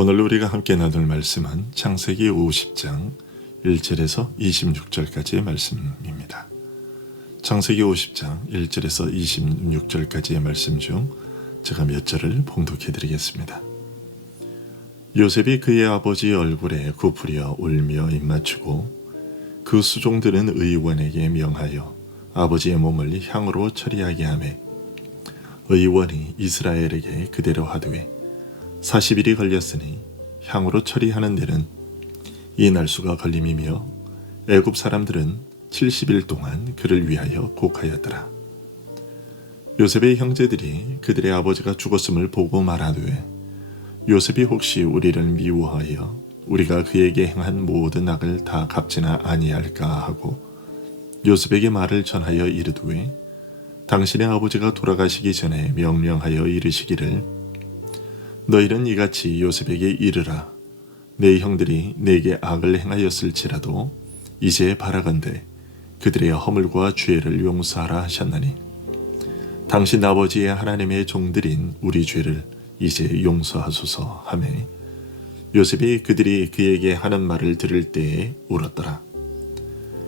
오늘 우리가 함께 나눌 말씀은 창세기 50장 1절에서 26절까지의 말씀입니다. 창세기 50장 1절에서 26절까지의 말씀 중 제가 몇 절을 봉독해 드리겠습니다. 요셉이 그의 아버지 얼굴에 굽으려 울며 입맞추고 그 수종들은 의원에게 명하여 아버지의 몸을 향으로 처리하게 하매 의원이 이스라엘에게 그대로 하되 40일이 걸렸으니 향으로 처리하는 데는 이 날수가 걸림이며 애굽 사람들은 70일 동안 그를 위하여 곡하였더라. 요셉의 형제들이 그들의 아버지가 죽었음을 보고 말하되 요셉이 혹시 우리를 미워하여 우리가 그에게 행한 모든 악을 다 갚지나 아니할까 하고 요셉에게 말을 전하여 이르되 당신의 아버지가 돌아가시기 전에 명령하여 이르시기를 너희는 이같이 요셉에게 이르라. 내 형들이 내게 악을 행하였을지라도 이제 바라건대 그들의 허물과 죄를 용서하라 하셨나니 당신 아버지의 하나님의 종들인 우리 죄를 이제 용서하소서 하매 요셉이 그들이 그에게 하는 말을 들을 때에 울었더라.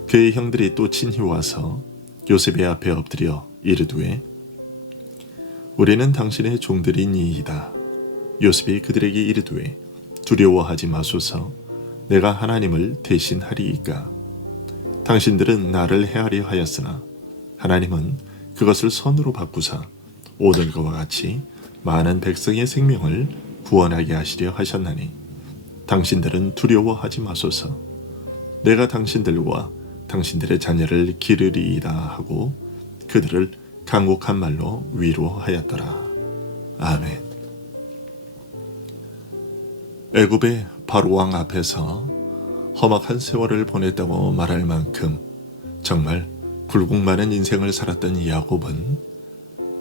그의 형들이 또 친히 와서 요셉의 앞에 엎드려 이르되 우리는 당신의 종들이니이다. 요셉이 그들에게 이르되 두려워하지 마소서. 내가 하나님을 대신하리이까. 당신들은 나를 해하려 하였으나 하나님은 그것을 선으로 바꾸사 오늘 것과 같이 많은 백성의 생명을 구원하게 하시려 하셨나니 당신들은 두려워하지 마소서. 내가 당신들과 당신들의 자녀를 기르리이다 하고 그들을 간곡한 말로 위로하였더라. 아멘. 애굽의 바로왕 앞에서 험악한 세월을 보냈다고 말할 만큼 정말 굴곡 많은 인생을 살았던 야곱은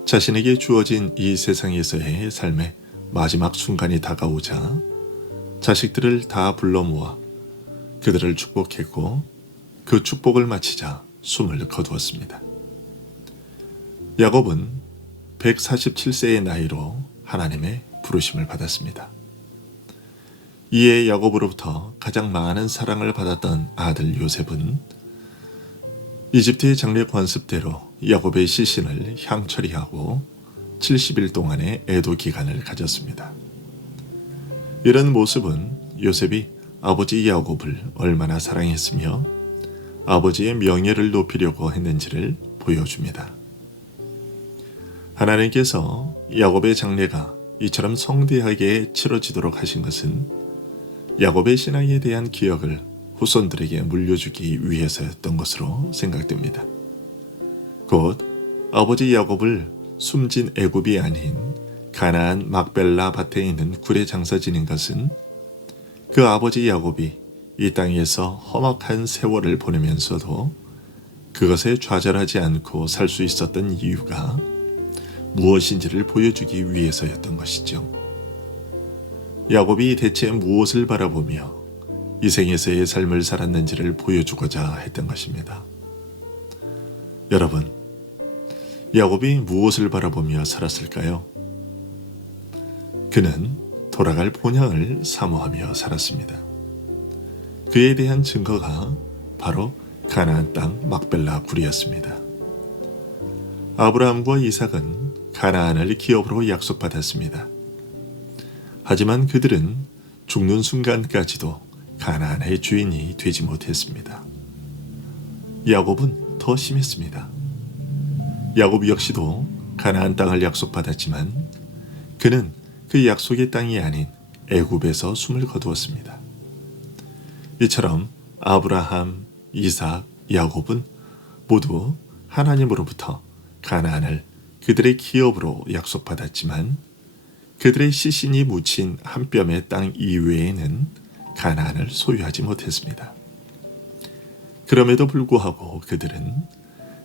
자신에게 주어진 이 세상에서의 삶의 마지막 순간이 다가오자 자식들을 다 불러 모아 그들을 축복했고 그 축복을 마치자 숨을 거두었습니다. 야곱은 147세의 나이로 하나님의 부르심을 받았습니다. 이에 야곱으로부터 가장 많은 사랑을 받았던 아들 요셉은 이집트의 장례 관습대로 야곱의 시신을 향처리하고 70일 동안의 애도 기간을 가졌습니다. 이런 모습은 요셉이 아버지 야곱을 얼마나 사랑했으며 아버지의 명예를 높이려고 했는지를 보여줍니다. 하나님께서 야곱의 장례가 이처럼 성대하게 치러지도록 하신 것은 야곱의 신앙에 대한 기억을 후손들에게 물려주기 위해서였던 것으로 생각됩니다. 곧 아버지 야곱을 숨진 애굽이 아닌 가나안 막벨라 밭에 있는 굴에 장사 지닌 것은 그 아버지 야곱이 이 땅에서 험악한 세월을 보내면서도 그것에 좌절하지 않고 살 수 있었던 이유가 무엇인지를 보여주기 위해서였던 것이죠. 야곱이 대체 무엇을 바라보며 이 생에서의 삶을 살았는지를 보여주고자 했던 것입니다. 여러분, 야곱이 무엇을 바라보며 살았을까요? 그는 돌아갈 본향을 사모하며 살았습니다. 그에 대한 증거가 바로 가나안 땅 막벨라 굴이었습니다. 아브라함과 이삭은 가나안을 기업으로 약속받았습니다. 하지만 그들은 죽는 순간까지도 가나안의 주인이 되지 못했습니다. 야곱은 더 심했습니다. 야곱 역시도 가나안 땅을 약속받았지만 그는 그 약속의 땅이 아닌 애굽에서 숨을 거두었습니다. 이처럼 아브라함, 이삭, 야곱은 모두 하나님으로부터 가나안을 그들의 기업으로 약속받았지만 그들의 시신이 묻힌 한 뼘의 땅 이외에는 가나안을 소유하지 못했습니다. 그럼에도 불구하고 그들은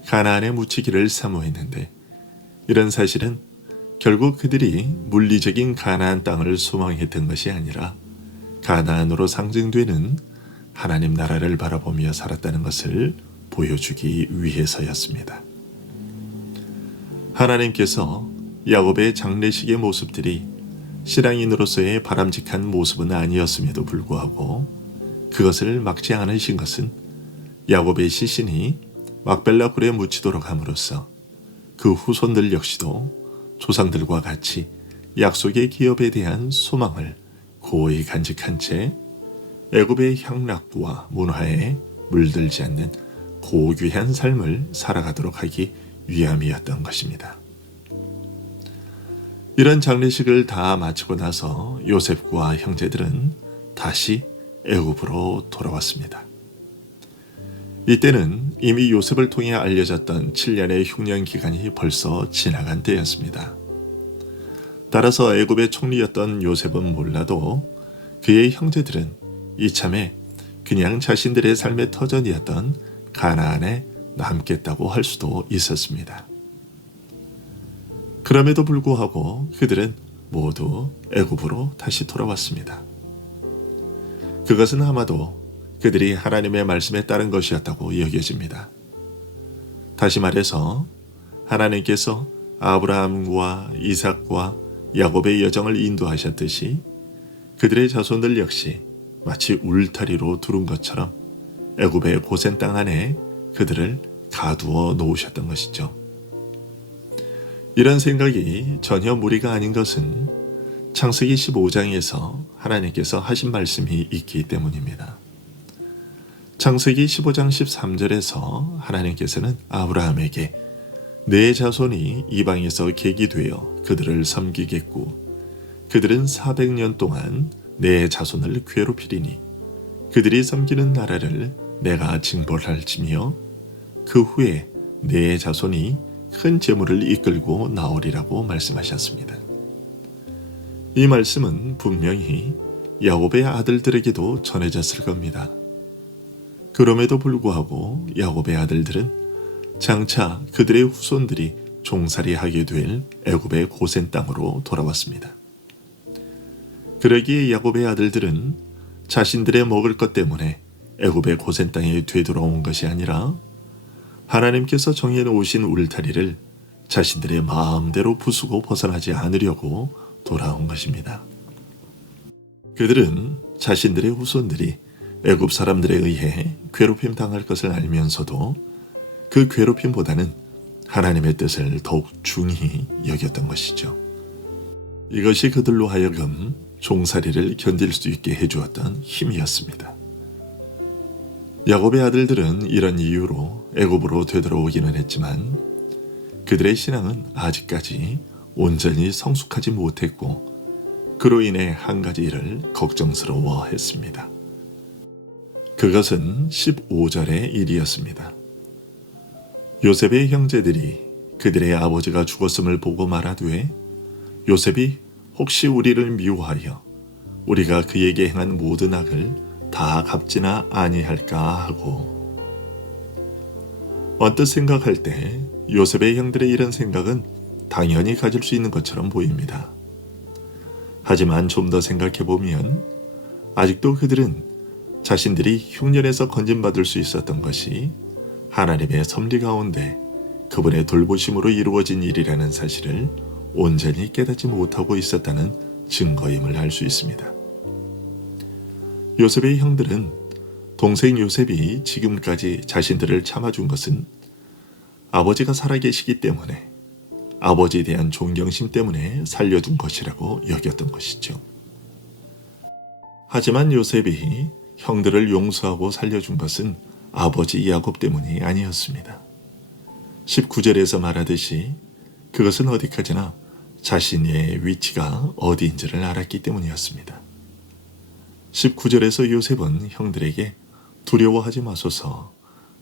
가나안에 묻히기를 사모했는데 이런 사실은 결국 그들이 물리적인 가나안 땅을 소망했던 것이 아니라 가나안으로 상징되는 하나님 나라를 바라보며 살았다는 것을 보여주기 위해서였습니다. 하나님께서 야곱의 장례식의 모습들이 신앙인으로서의 바람직한 모습은 아니었음에도 불구하고 그것을 막지 않으신 것은 야곱의 시신이 막벨라 굴에 묻히도록 함으로써 그 후손들 역시도 조상들과 같이 약속의 기업에 대한 소망을 고이 간직한 채 애굽의 향락과 문화에 물들지 않는 고귀한 삶을 살아가도록 하기 위함이었던 것입니다. 이런 장례식을 다 마치고 나서 요셉과 형제들은 다시 애굽으로 돌아왔습니다. 이때는 이미 요셉을 통해 알려졌던 7년의 흉년 기간이 벌써 지나간 때였습니다. 따라서 애굽의 총리였던 요셉은 몰라도 그의 형제들은 이참에 그냥 자신들의 삶의 터전이었던 가나안에 남겠다고 할 수도 있었습니다. 그럼에도 불구하고 그들은 모두 애굽으로 다시 돌아왔습니다. 그것은 아마도 그들이 하나님의 말씀에 따른 것이었다고 여겨집니다. 다시 말해서 하나님께서 아브라함과 이삭과 야곱의 여정을 인도하셨듯이 그들의 자손들 역시 마치 울타리로 두른 것처럼 애굽의 고센 땅 안에 그들을 가두어 놓으셨던 것이죠. 이런 생각이 전혀 무리가 아닌 것은 창세기 15장에서 하나님께서 하신 말씀이 있기 때문입니다. 창세기 15장 13절에서 하나님께서는 아브라함에게 내 자손이 이방에서 객이 되어 그들을 섬기겠고 그들은 400년 동안 내 자손을 괴롭히리니 그들이 섬기는 나라를 내가 징벌할지며 그 후에 내 자손이 큰 재물을 이끌고 나오리라고 말씀하셨습니다. 이 말씀은 분명히 야곱의 아들들에게도 전해졌을 겁니다. 그럼에도 불구하고 야곱의 아들들은 장차 그들의 후손들이 종살이하게 될 애굽의 고센 땅으로 돌아왔습니다. 그러기에 야곱의 아들들은 자신들의 먹을 것 때문에 애굽의 고센 땅에 되돌아온 것이 아니라 하나님께서 정해놓으신 울타리를 자신들의 마음대로 부수고 벗어나지 않으려고 돌아온 것입니다. 그들은 자신들의 후손들이 애굽 사람들에 의해 괴롭힘 당할 것을 알면서도 그 괴롭힘보다는 하나님의 뜻을 더욱 중히 여겼던 것이죠. 이것이 그들로 하여금 종살이를 견딜 수 있게 해주었던 힘이었습니다. 야곱의 아들들은 이런 이유로 애굽으로 되돌아오기는 했지만 그들의 신앙은 아직까지 온전히 성숙하지 못했고 그로 인해 한 가지 일을 걱정스러워했습니다. 그것은 15절의 일이었습니다. 요셉의 형제들이 그들의 아버지가 죽었음을 보고 말하되 요셉이 혹시 우리를 미워하여 우리가 그에게 행한 모든 악을 다 갚지나 아니할까 하고. 언뜻 생각할 때 요셉의 형들의 이런 생각은 당연히 가질 수 있는 것처럼 보입니다. 하지만 좀 더 생각해보면 아직도 그들은 자신들이 흉년에서 건진받을 수 있었던 것이 하나님의 섭리 가운데 그분의 돌보심으로 이루어진 일이라는 사실을 온전히 깨닫지 못하고 있었다는 증거임을 알 수 있습니다. 요셉의 형들은 동생 요셉이 지금까지 자신들을 참아준 것은 아버지가 살아계시기 때문에 아버지에 대한 존경심 때문에 살려둔 것이라고 여겼던 것이죠. 하지만 요셉이 형들을 용서하고 살려준 것은 아버지 야곱 때문이 아니었습니다. 19절에서 말하듯이 그것은 어디까지나 자신의 위치가 어디인지를 알았기 때문이었습니다. 19절에서 요셉은 형들에게 두려워하지 마소서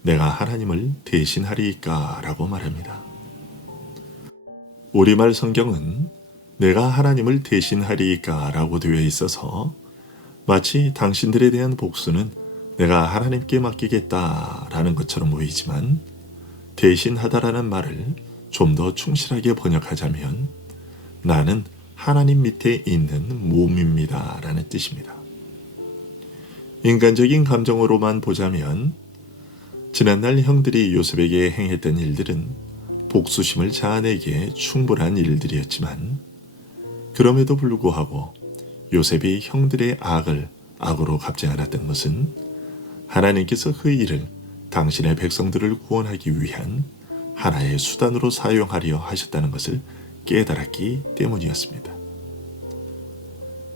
내가 하나님을 대신하리이까 라고 말합니다. 우리말 성경은 내가 하나님을 대신하리이까 라고 되어 있어서 마치 당신들에 대한 복수는 내가 하나님께 맡기겠다 라는 것처럼 보이지만 대신하다라는 말을 좀 더 충실하게 번역하자면 나는 하나님 밑에 있는 몸입니다 라는 뜻입니다. 인간적인 감정으로만 보자면 지난날 형들이 요셉에게 행했던 일들은 복수심을 자아내기에 충분한 일들이었지만 그럼에도 불구하고 요셉이 형들의 악을 악으로 갚지 않았던 것은 하나님께서 그 일을 당신의 백성들을 구원하기 위한 하나의 수단으로 사용하려 하셨다는 것을 깨달았기 때문이었습니다.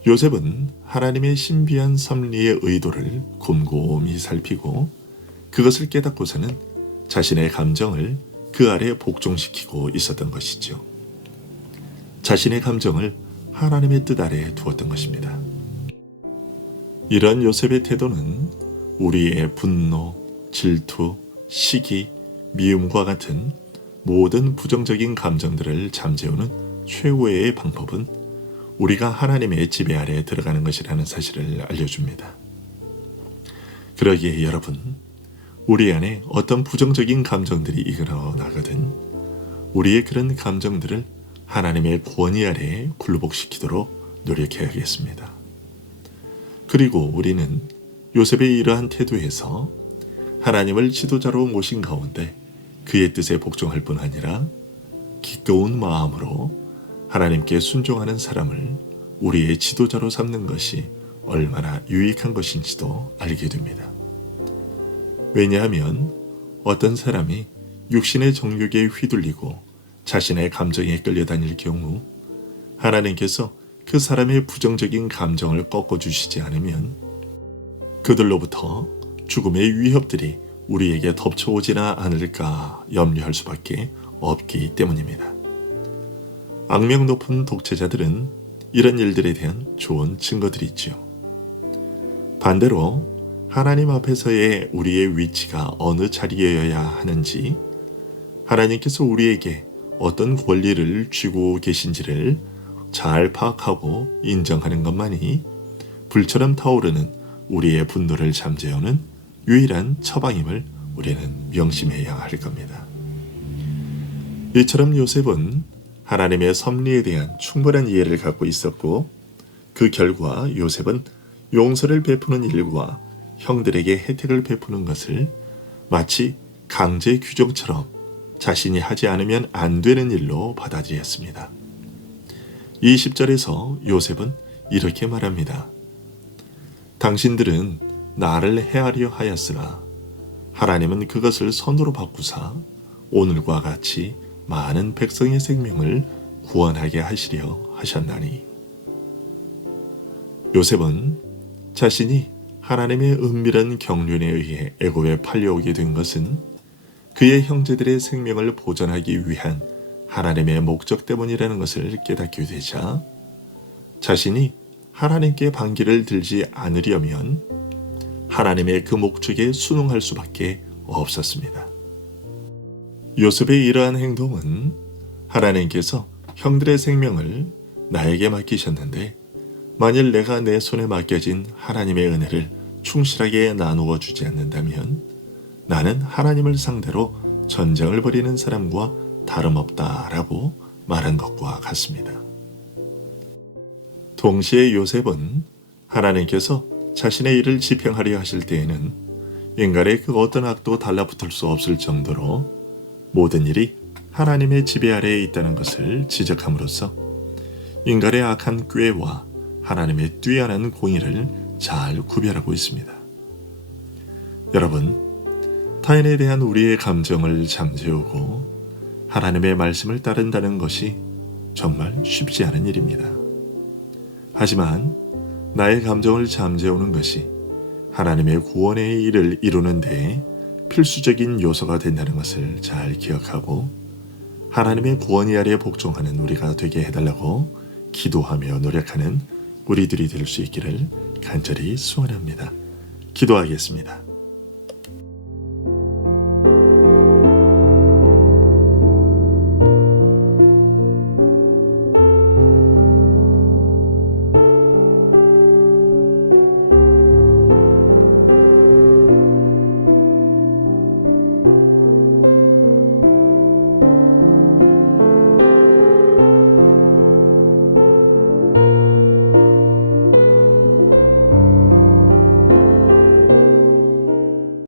요셉은 하나님의 신비한 섭리의 의도를 곰곰이 살피고 그것을 깨닫고서는 자신의 감정을 그 아래 복종시키고 있었던 것이죠. 자신의 감정을 하나님의 뜻 아래에 두었던 것입니다. 이런 요셉의 태도는 우리의 분노, 질투, 시기, 미움과 같은 모든 부정적인 감정들을 잠재우는 최고의 방법은 우리가 하나님의 지배 아래에 들어가는 것이라는 사실을 알려줍니다. 그러기에 여러분, 우리 안에 어떤 부정적인 감정들이 일어나거든 우리의 그런 감정들을 하나님의 권위 아래에 굴복시키도록 노력해야겠습니다. 그리고 우리는 요셉의 이러한 태도에서 하나님을 지도자로 모신 가운데 그의 뜻에 복종할 뿐 아니라 기꺼운 마음으로 하나님께 순종하는 사람을 우리의 지도자로 삼는 것이 얼마나 유익한 것인지도 알게 됩니다. 왜냐하면 어떤 사람이 육신의 정욕에 휘둘리고 자신의 감정에 끌려다닐 경우 하나님께서 그 사람의 부정적인 감정을 꺾어주시지 않으면 그들로부터 죽음의 위협들이 우리에게 덮쳐오지나 않을까 염려할 수밖에 없기 때문입니다. 악명 높은 독재자들은 이런 일들에 대한 좋은 증거들이 있지요. 반대로 하나님 앞에서의 우리의 위치가 어느 자리여야 하는지, 하나님께서 우리에게 어떤 권리를 쥐고 계신지를 잘 파악하고 인정하는 것만이 불처럼 타오르는 우리의 분노를 잠재우는 유일한 처방임을 우리는 명심해야 할 겁니다. 이처럼 요셉은 하나님의 섭리에 대한 충분한 이해를 갖고 있었고, 그 결과 요셉은 용서를 베푸는 일과 형들에게 혜택을 베푸는 것을 마치 강제 규정처럼 자신이 하지 않으면 안 되는 일로 받아들였습니다. 20절에서 요셉은 이렇게 말합니다. 당신들은 나를 해하려 하였으나 하나님은 그것을 선으로 바꾸사 오늘과 같이 많은 백성의 생명을 구원하게 하시려 하셨나니. 요셉은 자신이 하나님의 은밀한 경륜에 의해 애굽에 팔려오게 된 것은 그의 형제들의 생명을 보존하기 위한 하나님의 목적 때문이라는 것을 깨닫게 되자 자신이 하나님께 반기를 들지 않으려면 하나님의 그 목적에 순응할 수밖에 없었습니다. 요셉의 이러한 행동은 하나님께서 형들의 생명을 나에게 맡기셨는데 만일 내가 내 손에 맡겨진 하나님의 은혜를 충실하게 나누어 주지 않는다면 나는 하나님을 상대로 전쟁을 벌이는 사람과 다름없다라고 말한 것과 같습니다. 동시에 요셉은 하나님께서 자신의 일을 집행하려 하실 때에는 인간의 그 어떤 악도 달라붙을 수 없을 정도로 모든 일이 하나님의 지배 아래에 있다는 것을 지적함으로써 인간의 악한 꾀와 하나님의 뛰어난 공의를 잘 구별하고 있습니다. 여러분, 타인에 대한 우리의 감정을 잠재우고 하나님의 말씀을 따른다는 것이 정말 쉽지 않은 일입니다. 하지만 나의 감정을 잠재우는 것이 하나님의 구원의 일을 이루는 데에 필수적인 요소가 된다는 것을 잘 기억하고 하나님의 구원이 아래 복종하는 우리가 되게 해달라고 기도하며 노력하는 우리들이 될 수 있기를 간절히 소원합니다. 기도하겠습니다.